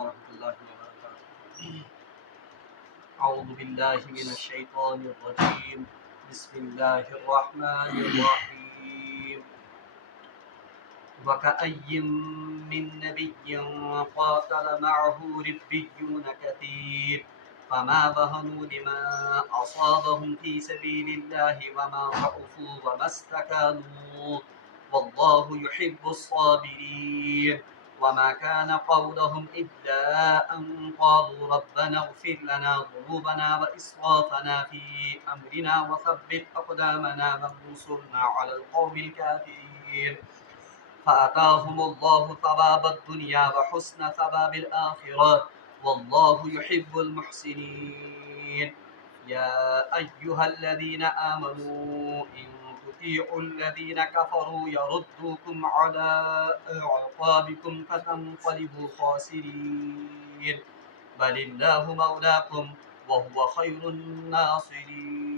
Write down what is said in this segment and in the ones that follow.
ورحمۃ اللہ وبرکاتہ۔ اعوذ باللہ من الشیطان الرجیم، بسم اللہ الرحمن الرحیم۔ وَكَأَيٍّ مِّن نَّبِيٍّ قَاتَلَ مَعَهُ رِبِّيُّونَ كَثِيرٌ فَمَا وَهَنُوا لِمَا أَصَابَهُمْ فِي سَبِيلِ اللَّهِ وَمَا ضَعُفُوا وَمَا اسْتَكَانُوا وَاللَّهُ يُحِبُّ الصَّابِرِينَ وَمَا كَانَ قَوْلُهُمْ إِلَّا أَن قَالُوا رَبَّنَا اغْفِرْ لَنَا ذُنُوبَنَا وَإِسْرَافَنَا فِي أَمْرِنَا وَثَبِّتْ أَقْدَامَنَا وَانصُرْنَا عَلَى الْقَوْمِ الْكَافِرِينَ فآتاهم الله ثواب الدنيا وحسن ثواب الآخرة والله يحب المحسنين يا أيها الذين آمنوا إن تطيعوا الذين كفروا يردوكم على أعقابكم فتنقلبوا خاسرين بل الله مولاكم وهو خير الناصرين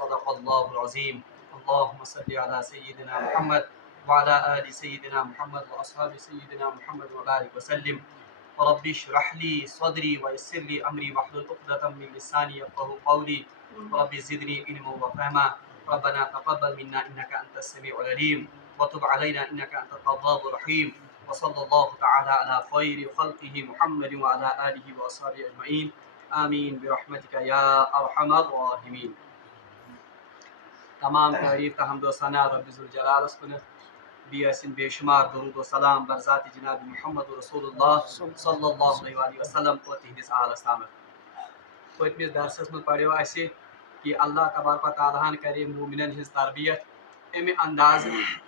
صدق الله العظيم اللهم صل على سيدنا محمد وعلى آل سيدنا محمد وأصحاب سيدنا محمد وبارك وسلم رب اشرح لي صدري ويسر لي أمري واحلل عقدة من لساني يفقهوا قولي رب زدني علما وفهما ربنا تقبل منا إنك أنت السميع العليم وتب علينا إنك أنت التواب الرحيم وصلى الله تعالى على خير خلقه محمد وعلى آله وأصحابه أجمعين آمين برحمتك يا أرحم الراحمين۔ تمام تعریف کا حمد و ثنا رب ذوالجلال اس کو بیاسن بے شمار درود و سلام بر ذات جناب محمد رسول اللہ صلی اللہ علیہ وسلم و تہندس آل اسلامت۔ پتمس درسس من پڑھو اسہ کہ اللہ تبارک و تعالیٰ کرے مومنن ہز تربیت امہ انداز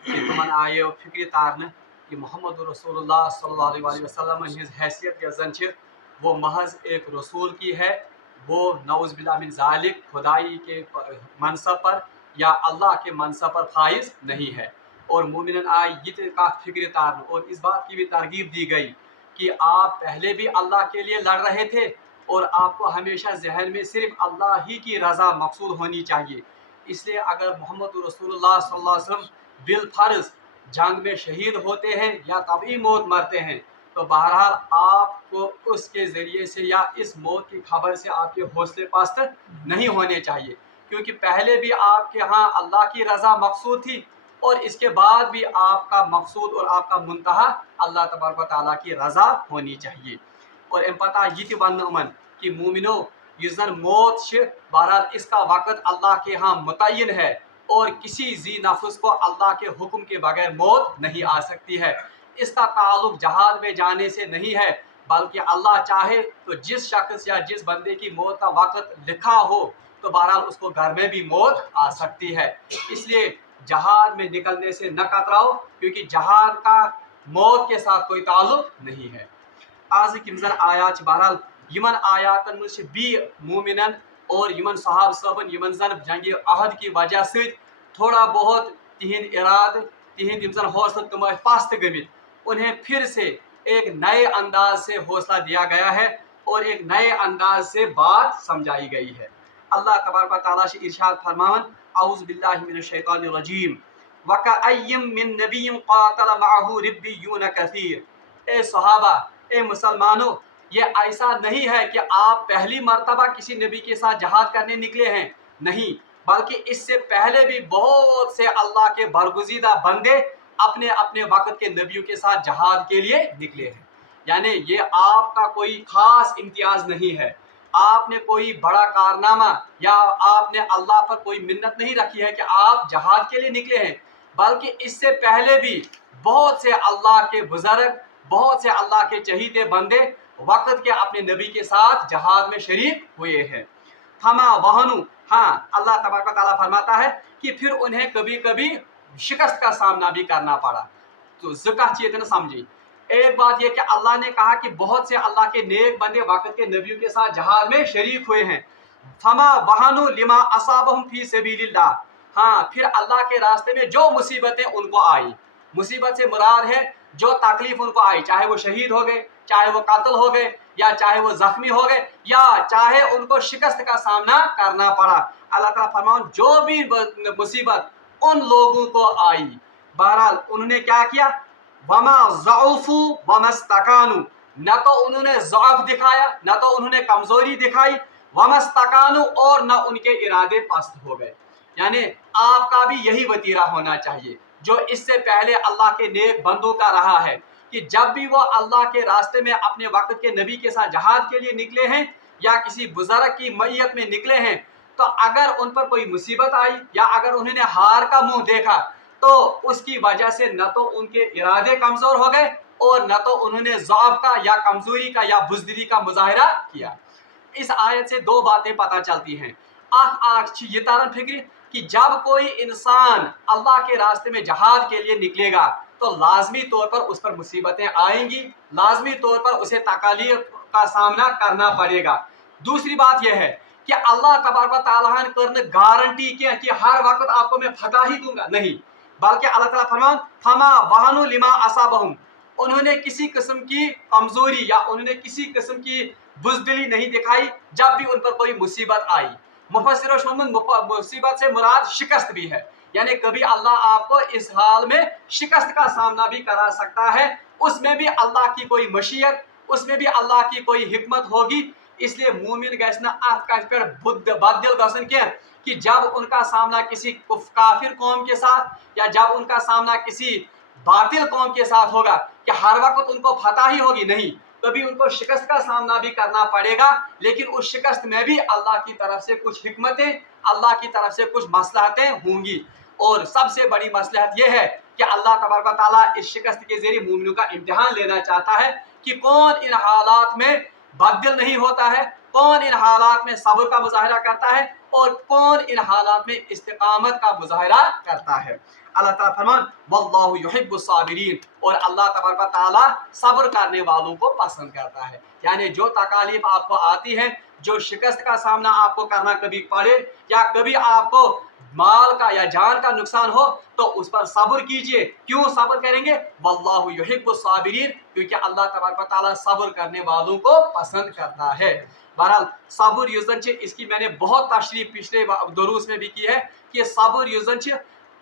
کہ تمن آئے فکر تارن کہ محمد رسول اللہ صلی اللہ علیہ وسلم ہز حیثیت یس زن وہ محض ایک رسول کی ہے، وہ نعوذ باللہ من ذالک خدائی کے منصب پر یا اللہ کے منصب پر فائز نہیں ہے۔ اور مومنن آئی یہ فکر تارن اور اس بات کی بھی ترغیب دی گئی کہ آپ پہلے بھی اللہ کے لیے لڑ رہے تھے اور آپ کو ہمیشہ ذہن میں صرف اللہ ہی کی رضا مقصود ہونی چاہیے۔ اس لیے اگر محمد رسول اللہ صلی اللہ علیہ وسلم بالفرض جنگ میں شہید ہوتے ہیں یا طبعی موت مرتے ہیں تو بہرحال آپ کو اس کے ذریعے سے یا اس موت کی خبر سے آپ کے حوصلے پست نہیں ہونے چاہیے، کیونکہ پہلے بھی آپ کے ہاں اللہ کی رضا مقصود تھی اور اس کے بعد بھی آپ کا مقصود اور آپ کا منتہا اللہ تبارک و تعالیٰ کی رضا ہونی چاہیے۔ اور ام پتہ یہ ون امن کہ مومنو یہ زن موت بہرحال اس کا وقت اللہ کے ہاں متعین ہے اور کسی ذی نفس کو اللہ کے حکم کے بغیر موت نہیں آ سکتی ہے۔ اس کا تعلق جہاد میں جانے سے نہیں ہے، بلکہ اللہ چاہے تو جس شخص یا جس بندے کی موت کا وقت لکھا ہو تو بہرحال اس کو گھر میں بھی موت آ سکتی ہے۔ اس لیے جہاد میں نکلنے سے نہ کتراؤ، کیونکہ جہاد کا موت کے ساتھ کوئی تعلق نہیں ہے۔ آج کی مزن آیات بہرحال یمن آیاتن مجھ بھی مومنن اور یمن صحاب صاحبن یمن زن جنگ عہد کی وجہ سے تھوڑا بہت تہند اراد تہند یم زن حوصلہ تم پست گمت انہیں پھر سے ایک نئے انداز سے حوصلہ دیا گیا ہے اور ایک نئے انداز سے بات سمجھائی گئی ہے۔ اللہ تبارک و تعالیٰ سے ارشاد فرماون اعوذ باللہ من الشیطان الرجیم وَكَأَيٍّ مِّن نَّبِيٍّ قَاتَلَ مَعَهُ رِبِّيُّونَ كَثِيرٌ۔ اے صحابہ، اے مسلمانوں، یہ ایسا نہیں ہے کہ آپ پہلی مرتبہ کسی نبی کے ساتھ جہاد کرنے نکلے ہیں، نہیں، بلکہ اس سے پہلے بھی بہت سے اللہ کے برگزیدہ بندے اپنے اپنے وقت کے نبیوں کے ساتھ جہاد کے لیے نکلے ہیں۔ یعنی یہ آپ کا کوئی خاص امتیاز نہیں ہے، آپ نے کوئی بڑا کارنامہ یا آپ نے اللہ پر کوئی منت نہیں رکھی ہے کہ آپ جہاد کے لیے نکلے ہیں، بلکہ اس سے پہلے بھی بہت سے اللہ کے بزرگ، بہت سے اللہ کے چہیتے بندے وقت کے اپنے نبی کے ساتھ جہاد میں شریک ہوئے ہیں۔ فما وہنو، ہاں اللہ تبارک و تعالیٰ فرماتا ہے کہ پھر انہیں کبھی کبھی شکست کا سامنا بھی کرنا پڑا۔ تو ذکا چیتن سمجھی، ایک بات یہ کہ اللہ نے کہا کہ بہت سے اللہ کے نیک بندے وقت کے نبیوں کے ساتھ جہاد میں شریک ہوئے ہیں۔ فما وہنو لما اصابہم فی سبیل اللہ، ہاں پھر اللہ کے راستے میں جو مصیبتیں ان کو آئی، مصیبت سے مراد ہے جو تکلیف ان کو آئی، چاہے وہ شہید ہو گئے، چاہے وہ قتل ہو گئے، یا چاہے وہ زخمی ہو گئے، یا چاہے ان کو شکست کا سامنا کرنا پڑا، اللہ تعالیٰ فرماؤں جو بھی مصیبت ان لوگوں کو آئی، بہرحال انہوں نے کیا کیا؟ وما ضعفوا وما استکانوا، न तो उन्होंने ज़ौफ दिखाया, न तो उन्होंने कमजोरी दिखाई, वमस्तकानु, और न उनके इरादे पस्त हो गए। यानी आपका भी यही वतीरा होना चाहिए जो इससे पहले अल्लाह के नेक बंदों का रहा है, कि जब भी वो अल्लाह के रास्ते में अपने वक्त के नबी के साथ जहाद के लिए निकले हैं या किसी बुजुर्ग की मैयत में निकले हैं, तो अगर उन पर कोई मुसीबत आई या अगर उन्होंने हार का मुंह देखा तो उसकी वजह से न तो उनके इरादे कमजोर हो गए और न तो उन्होंने ज़ौफ का या कमजोरी का या बुज़दिली का मुजाहिरा किया। इस आयत से दो बातें पता चलती हैं। ये तारन फिक्र कि जब कोई इंसान अल्लाह के रास्ते में जहाद के लिए निकलेगा तो लाजमी तौर पर उस पर मुसीबतें आएंगी, लाजमी तौर पर उसे तकालीफ का सामना करना पड़ेगा। दूसरी बात यह है कि अल्लाह तबारक व तआला ने करने गारंटी किया कि हर वक्त आपको मैं फतह ही दूंगा, नहीं, बल्कि अल्लाह ताला फरमान फमा वहनु लिमा असाबहुम, उन्होंने किसी किस्म की कमजोरी या उन्होंने किसी किस्म की बुज़दिली नहीं दिखाई जब भी उन पर कोई मुसीबत आई। मुसीबत से मुराद शिकस्त भी है, यानी कभी अल्लाह आपको इस हाल में शिकस्त का सामना भी करा सकता है, उसमें भी अल्लाह की कोई मशीयत, उसमें भी अल्लाह की कोई हिकमत होगी। इसलिए मोमिन गैस ना बददिल गसन क्या कि जब उनका सामना किसी काफिर कौम के साथ या जब उनका सामना किसी बातिल कौम के साथ होगा कि हर वक्त उनको फतह ही होगी, नहीं, कभी उनको शिकस्त का सामना भी करना पड़ेगा, लेकिन उस शिकस्त में भी अल्लाह की तरफ से कुछ हिकमतें, अल्लाह की तरफ से कुछ मसलहतें होंगी। और सबसे बड़ी मसलहत यह है कि अल्लाह तबारक व तआला इस शिकस्त के जरिए मोमिनों का इम्तिहान लेना चाहता है कि कौन इन हालात में बददिल नहीं होता है, कौन इन हालात में सब्र का मुजाहिरा करता है और कौन इन हालात में इस्तिकामत का मुजाहिरा करता है। अल्लाह ताला फरमान वल्लाहु युहिब्बुस साबिरीन, और अल्लाह तबारक व तआला सब्र करने वालों को पसंद करता है। यानी जो तकालीफ आपको आती है, जो शिकस्त का सामना आपको करना कभी पड़े या कभी आपको माल का या जान का नुकसान हो, तो उस पर सब्र कीजिए। क्यों सब्र करेंगे? वल्लाहु युहिब्बुस साबिरीन, क्योंकि अल्लाह तबारक व तआला सब्र करने वालों को पसंद करता है। बहरहाल सब्र युजन छ, इसकी मैंने बहुत तशरीह पिछले दुरूस में भी की है कि सब्र युजन छ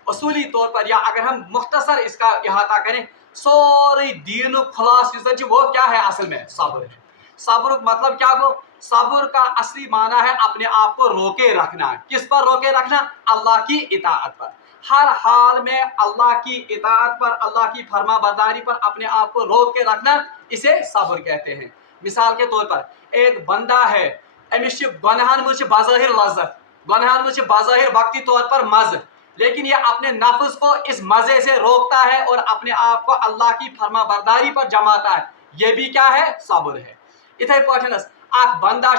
असूली तौर पर, या अगर हम मुख्तसर इसका इहाता करें, सारी दीन खुलास युजन छ वो क्या है? असल में सब्र है। सब्र मतलब क्या हो? सब्र का असली माना है अपने आप को रोके रखना। किस पर रोके रखना? अल्लाह की इताअत पर। हर हाल में अल्लाह की इताअत पर, अल्लाह की फरमा बरदारी पर अपने आप को रोक के रखना, इसे सब्र कहते हैं। मिसाल के तौर पर एक बंदा है, अमिश गुनाहन मुझे बाज़ाहिर लज़्ज़त, गुनाहन मुझे बाज़ाहिर वक्ती तौर पर मज़, लेकिन ये अपने नफ्स को इस मज़े से रोकता है और अपने आप को अल्लाह की फरमा बरदारी पर जमाता है। ये भी क्या है? सब्र है। इथे पाठनस अख बंदा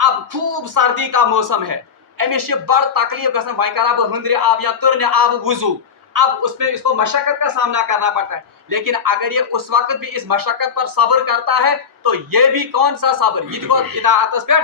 अब खूब सर्दी का मौसम है, अमिश बड़ तकलीफ गसन, वह करा बह हंद्रे आब या तुरने आब वुजू, अब उसमें इसको मशक्कत का सामना करना पड़ता है। लेकिन अगर ये उस वक्त भी इस मशक्कत पर सब्र करता है तो ये भी कौन सा सब्र? इताअत पे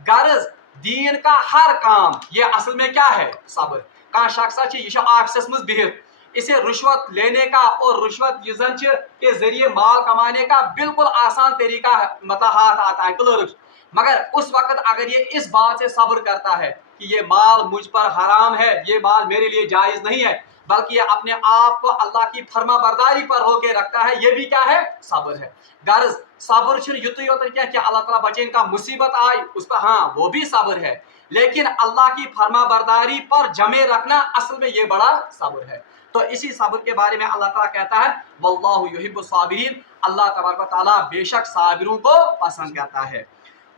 गर्ज दीन का हर काम, ये असल में क्या है? सब्र। कह शख्स यह ऑफिस मज बिहित, इसे रुश्वत लेने का और रुश्वत युजन के जरिए माल कमाने का बिल्कुल आसान तरीका मतलब हाथ आता है, क्लर्क। मगर उस वक्त अगर ये इस बात से सब्र करता है कि ये माल मुझ पर हराम है, ये माल मेरे लिए जायज नहीं है, बल्कि ये अपने आप को अल्लाह की फर्मा बरदारी पर होके रखता है, ये भी क्या है? सब्र है। गर्ज सब्र युत योत क्या कि अल्लाह ताला बचे इनका मुसीबत आई उस पर, हाँ वो भी सब्र है, लेकिन अल्लाह की फर्मा बरदारी पर जमे रखना असल में ये बड़ा सब्र है। तो इसी सब्र के बारे में अल्लाह ताला कहता है वल्लाहु युहिब्बुस साबिरीन, अल्लाह तबारक व तआला बेशक साबिरों को पसंद करता है।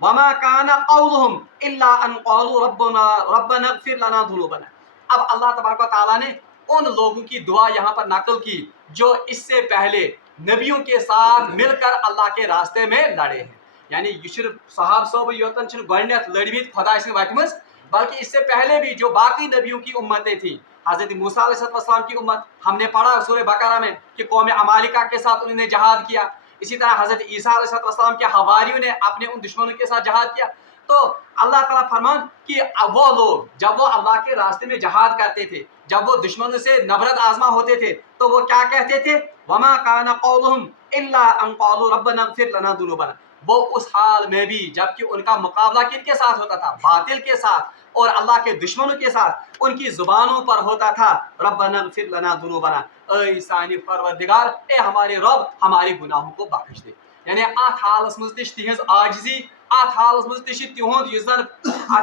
वमा काना कौलुहुम इल्ला अन क़ालू रब्बना इग़फिर लना दुनूबना। अब अल्लाह तबारक व तआला ने उन लोगों की दुआ यहाँ पर नकल की जो इससे पहले नबियों के साथ मिलकर अल्लाह के रास्ते में लड़े हैं। यानी ये सहाब सब योतन गणत लड़मित खुदा वतम, बल्कि इससे पहले भी जो बाकी नबियों की उम्मतें थी, हज़रत मूसा अलैहिस्सलाम की उम्मत, हमने पढ़ा सूरह बकरा में कि कौम अमालिका के साथ उन्होंने जहाद किया। इसी तरह हज़रत ईसा अलैहिस्सलाम के हवारियों ने अपने उन दुश्मनों के साथ जहाद किया। तो अल्लाह ताला फरमान कि वो लोग जब वो अल्लाह के रास्ते में जहाद करते थे, जब वो दुश्मनों से नबरत आजमा होते थे, तो वो क्या कहते थे? वमा काना कौलुहुम इल्ला अन क़ालू रब्बना इग़फिर लना दुनूबना। वो उस हाल में भी जबकि उनका मुकाबला किनके साथ होता था? बातिल के साथ और अल्लाह के दुश्मनों के साथ, उनकी जुबानों पर होता था रब्बना इग़फिर लना दुनूबना, ऐ सानी परवरदिगार, ए हमारे रब हमारे गुनाहों को बख्श दे। यानी अत हालस मज तिहज आजिजी, अत हालस मज तिहुंद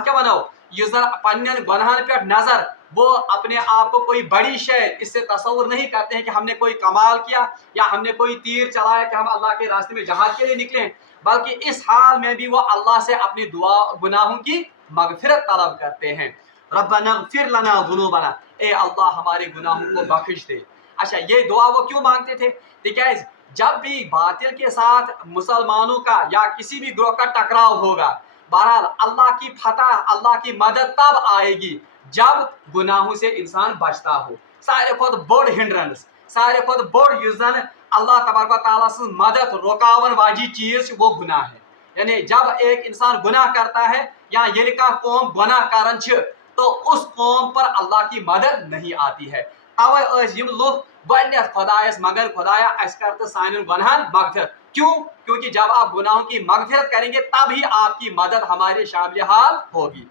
क्या वनो पन्न गुनाहन पे नजर, वो अपने आप को कोई बड़ी शय इससे तस्वुर नहीं करते हैं कि हमने कोई कमाल किया या हमने कोई तीर चलाया कि हम अल्लाह के रास्ते में जहाद के लिए निकले, बल्कि इस हाल में भी वो अल्लाह से अपनी दुआ गुनाहों की मगफिरत तलब करते हैं। रब्बना इग़फिर लना ज़ुनूबना, ए अल्लाह हमारे गुनाहों को बख्श दे। अच्छा, ये दुआ वो क्यों मांगते थे? ठीक, जब भी बातिल के साथ मुसलमानों का या किसी भी ग्रोह का टकराव होगा, बहरहाल अल्लाह की फतह, अल्लाह की मदद तब आएगी जब गुनाहों से इंसान बचता हो। सारे खुद बोड़ हिंड्रेंस, सारे खुद बोड़ युजन अल्लाह तबारक व तआला से मदद रुकावन वाजी चीज वो गुनाह है। यानी जब एक इंसान गुनाह करता है या ये का कौम गुनाह करन छ, तो उस कौम पर अल्लाह की मदद नहीं आती है। तवे यम लोग गो खुदायस मगर खुदाया अस कर तो सान गुनाहन मगफिरत। क्यों? क्योंकि जब आप गुनाहों की मगफिरत करेंगे तभी आपकी मदद हमारे शामिल हाल होगी।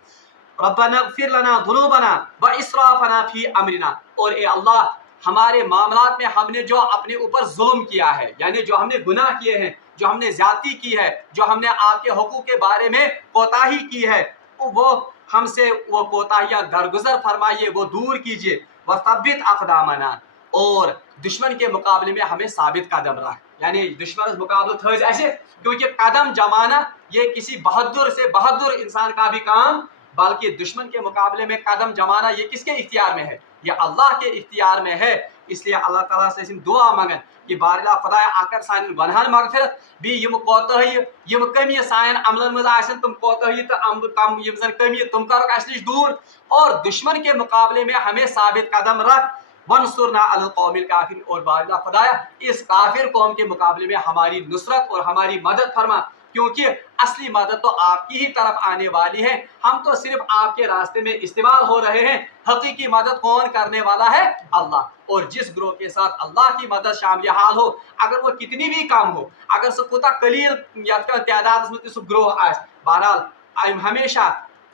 रब्बना इग़फिर लना ज़ुनूबना व इसराफना फी अमरिना, और ए अल्लाह हमारे मामलात में हमने जो अपने ऊपर जुल्म किया है, यानी जो हमने गुनाह किए हैं, जो हमने ज्यादती की है, जो हमने आपके हुकूक के बारे में कोताही की है, वो हमसे वो कोताहियां दरगुजर फरमाइए, वो दूर कीजिए। वसब्बित अक़दामना, और दुश्मन के मुकाबले में हमें साबित कदम रख, यानी दुश्मन मुकाबला थज ऐसे, क्योंकि कदम जमाना ये किसी बहादुर से बहादुर इंसान का भी काम, बल्कि दुश्मन के मुकाबले में कदम जमाना ये किसके इख्तियार में है? ये अल्लाह के इख्तियार में है। इसलिए अल्लाह ताला से दुआ मांगन कि बारिला खुदाया आकर सान गुनाहन मगफिरत भी यम कोताही यम कमी सान अमलन मज आसन, तुम कोताही तो कम यम जन कमी तुम करो अस निश दूर, और दुश्मन के मुकाबले में हमें साबित कदम रख। वंसुरना अलल कौमिल काफिर, और बारिला खुदाया इस काफिर कौम के मुकाबले में हमारी नुसरत और हमारी मदद फरमा, क्योंकि असली मदद तो आपकी ही तरफ आने वाली है। हम तो सिर्फ आपके रास्ते में इस्तेमाल हो रहे हैं। हकीकी मदद कौन करने वाला है? अल्लाह। और जिस ग्रोह के साथ अल्लाह की मदद शामिल हाल हो, अगर वो कितनी भी कम हो, अगर सो कोता कलील या तादाद में सो ग्रोह आए, बहरहाल हमेशा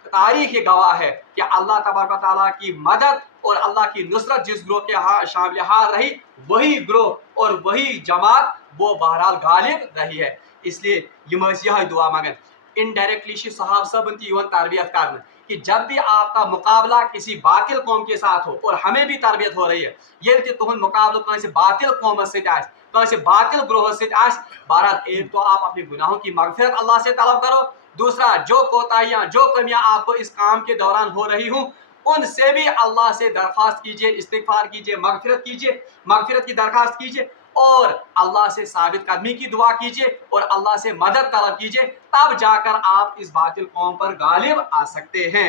तारीख ये गवाह है कि अल्लाह तबारक व तआला की मदद और अल्लाह की नुसरत जिस ग्रोह के शामिल हाल रही, वही ग्रोह और वही जमात वो बहरहाल गालिब रही है। इसलिए यह दुआ मांगन इनडायरेक्टली सहाब सब तरबियत कर कि जब भी आपका मुकाबला किसी बातिल कौम के साथ हो, और हमें भी तरबियत हो रही है, ये तुहद मुकाबला कौन बातिल कौम से बातिल ग्रोह से, बहरहाल एक तो आप अपने गुनाहों की मगफिरत अल्लाह से तलब करो, दूसरा जो कोताहियां जो कमियां आपको इस काम के दौरान हो रही हूँ उनसे भी अल्लाह से दरख्वास्त कीजिए, इस्तिगफार कीजिए, मगफिरत की दरख्वास्त कीजिए, और अल्लाह से साबित कदमी की दुआ कीजिए और अल्लाह से मदद तलब कीजिए, तब जाकर आप इस बातिल कौम पर गालिब आ सकते हैं।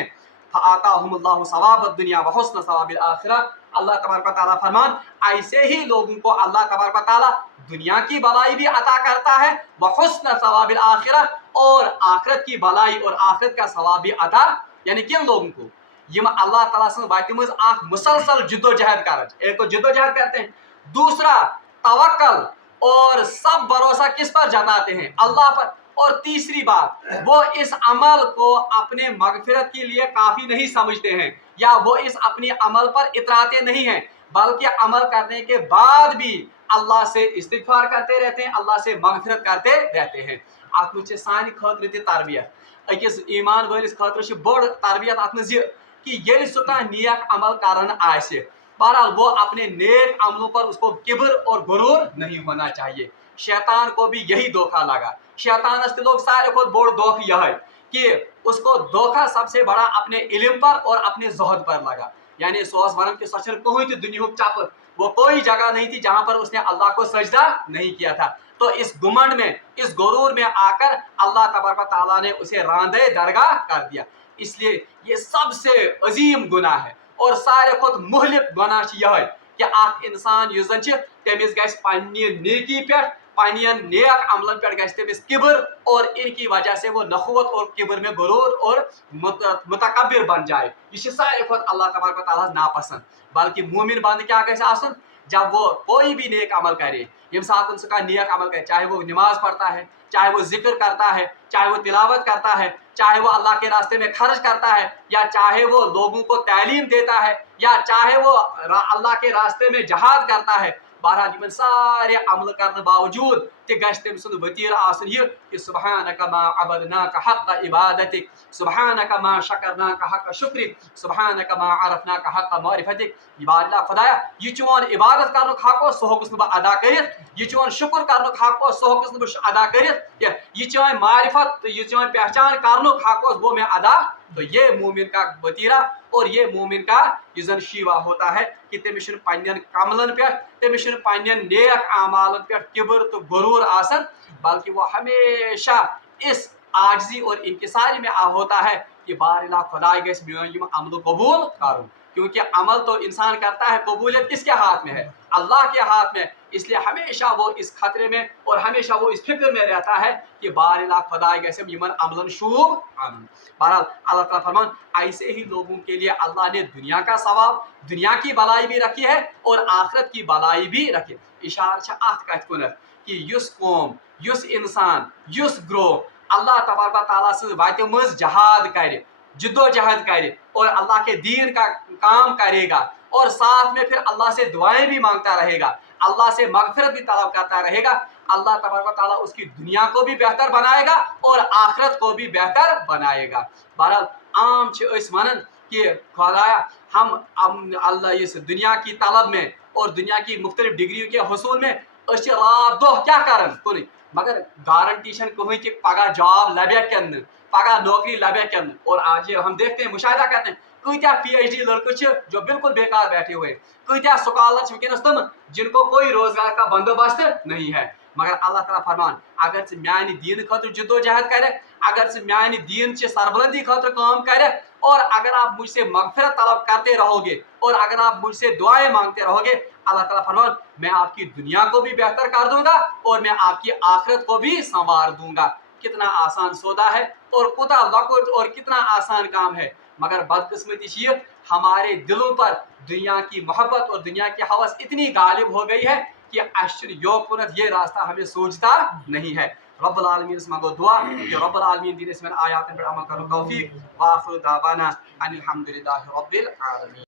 फ़आताहुमुल्लाहु सवाबद दुनिया व हुस्न सवाबिल आखिरह। अल्लाह तबारक व तआला फरमान, ऐसे ही लोगों को अल्लाह तबारक व तआला दुनिया की भलाई भी अता करता है, व हुस्न सवाबिल आखिरह, और आखिरत की भलाई और आखिरत का सवाब भी अता, यानी किन लोगों को? यम अल्लाह ताला से बात में आख मुसलसल जिद्दोजहद कर, एक तो जिद्दोजहद करते हैं, दूसरा तवक्कल और सब भरोसा किस पर जताते हैं? अल्लाह पर, और तीसरी बात वो इस अमल को अपने मगफिरत के लिए काफी नहीं समझते हैं, या वो इस अपनी अमल पर इतराते नहीं हैं, बल्कि अमल करने के बाद भी अल्लाह से इस्तिगफार करते रहते हैं, अल्लाह से मगफिरत करते रहते हैं। अत में सानी खतर तरबियत, अकिस ईमान वालिस खतर बड़ तरबियत अत में कि ये सुता नेक अमल करन आसे, बहरहाल वो अपने नेक अमलों पर उसको किब्र और गुरूर नहीं होना चाहिए। शैतान को भी यही धोखा लगा। शैतान अस्त लोग सारे खुद बोड़ धोखा यह है कि उसको धोखा सबसे बड़ा अपने इल्म पर और अपने ज़ुहद पर लगा। यानी सोस वरम के सचन कोई तो दुनिया चप, वो कोई जगह नहीं थी जहां पर उसने अल्लाह को सजदा नहीं किया था। तो इस गुमंड में, इस गुरूर में आकर अल्लाह तबारक व तआला ने उसे रांदे दरगाह कर दिया। इसलिए ये सबसे अजीम गुनाह है, और सारे खुद मुहलिक गुनाह यह है कि आप इंसान युजन तमिस गि नेकी पे पनियन नेक अमलन पे गमिस किब्र, और इनकी वजह से वो नखवत और किब्र में गुरूर और मुतकब्बिर बन जाए। ये सारे खुद अल्लाह तबारक व तआला नापसंद। बल्कि मोमिन बंद क्या गैस आसन, जब वो कोई भी नेक अमल करे, यम साथ उसका नेक अमल करे, चाहे वो नमाज पढ़ता है, चाहे वो जिक्र करता है, चाहे वो तिलावत करता है, चाहे वो अल्लाह के रास्ते में खर्च करता है, या चाहे वो लोगों को तालीम देता है, या चाहे वो अल्लाह के रास्ते में जहाद करता है, बहरहाल सारे अमल करने बावजूद गश तम सुंद वतीर आसन यह कि सुबहानक मा अबदनाक हक़ इबादतिक, सुबहानक मा शकरनाक हक़ शुक्रिक, सुबहानक मा अरफनाक हक़ मारिफतिक। बारिला खुदाया यह चोन इबादत कर हक़ सह होकस बह अदा कर, यह चोन शुक्र कर हक़ सह होकस बह अदा कर, यह चोन मारिफत यह चोन पहचान कर हक़ वो मैं अदा। तो ये मोमिन का वतीरा और ये मोमिन का जन शीवा होता है कि तमिस पन्न कमलन पे, तमिस पन्न नेक आमालन पे किबर तो गरूर आसन, बल्कि वो हमेशा इस आजिज़ी और इंकिसारी में होता है कि बारिला खुदा गस मेन अमल कबूल करूँ, क्योंकि अमल तो इंसान करता है, कबूलियत किसके हाथ में है? अल्लाह के हाथ में। इसलिए हमेशा वो इस खतरे में और हमेशा वो इस फिक्र में रहता है कि बारिला खुदा गस यमन अमलन शूब आनन। बहरहाल अल्लाह ताला फरमान ऐसे ही लोगों के लिए अल्लाह ने दुनिया का सवाब, दुनिया की भलाई भी रखी है और आखिरत की भलाई भी रखी। इशार छ अत कथ कुन कि युस कौम, युस इंसान, युस ग्रोह अल्लाह तबारक तआला से वत मज जहाद करे, जिद्दोजहद करे और अल्लाह के दीन का काम करेगा और साथ में फिर अल्लाह से दुआएं भी मांगता रहेगा, अल्लाह से मगफिरत भी तलब करता रहेगा, अल्लाह तबारक ताला उसकी दुनिया को भी बेहतर बनाएगा और आखिरत को भी बेहतर बनाएगा। बहरहाल आम वनान कि खुदाया हम अल्लाह इस दुनिया की तलब में और दुनिया की मुख्तलिफ डिग्रियों के हसूल में रात दो क्या करन कुन, मगर गारंटी कहीं कि पगह जॉब लबे कन, पगह नौकरी लबे कन। और आज हम देखते हैं, मुशाहिदा करते हैं कत्या PhD लड़के जो बिल्कुल बेकार बैठे हुए, कत्या स्कॉलर वनस तुम जिनको कोई रोजगार का बंदोबस्त नहीं है। मगर अल्लाह ताला फरमान अगर से म्यान दीन खतर जिद्दोजहद करे, अगर से म्यान दीन चे सरबलंदी खतर काम करे और अगर आप मुझसे मगफिरत तलब करते रहोगे और अगर आप मुझसे दुआएं मांगते रहोगे, अल्लाह ताला फरमान मैं आपकी दुनिया को भी बेहतर कर दूंगा और मैं आपकी आखिरत को भी संवार दूंगा। कितना आसान सौदा है और कुता लकुत और कितना आसान काम है। मगर बदकिस्मती ये हमारे दिलों पर दुनिया की मोहब्बत और दुनिया की हवस इतनी गालिब हो गई है कि अश्र योकुनत ये रास्ता हमें सोचता नहीं है। रब्बुल आलमीन से मांगो दुआ कि रब्बुल आलमीन दीन इसमें आयात पर अमल करो तौफीक। व आखिरु दावाना अनिल हम्दुलिल्लाहि रब्बिल आलमीन।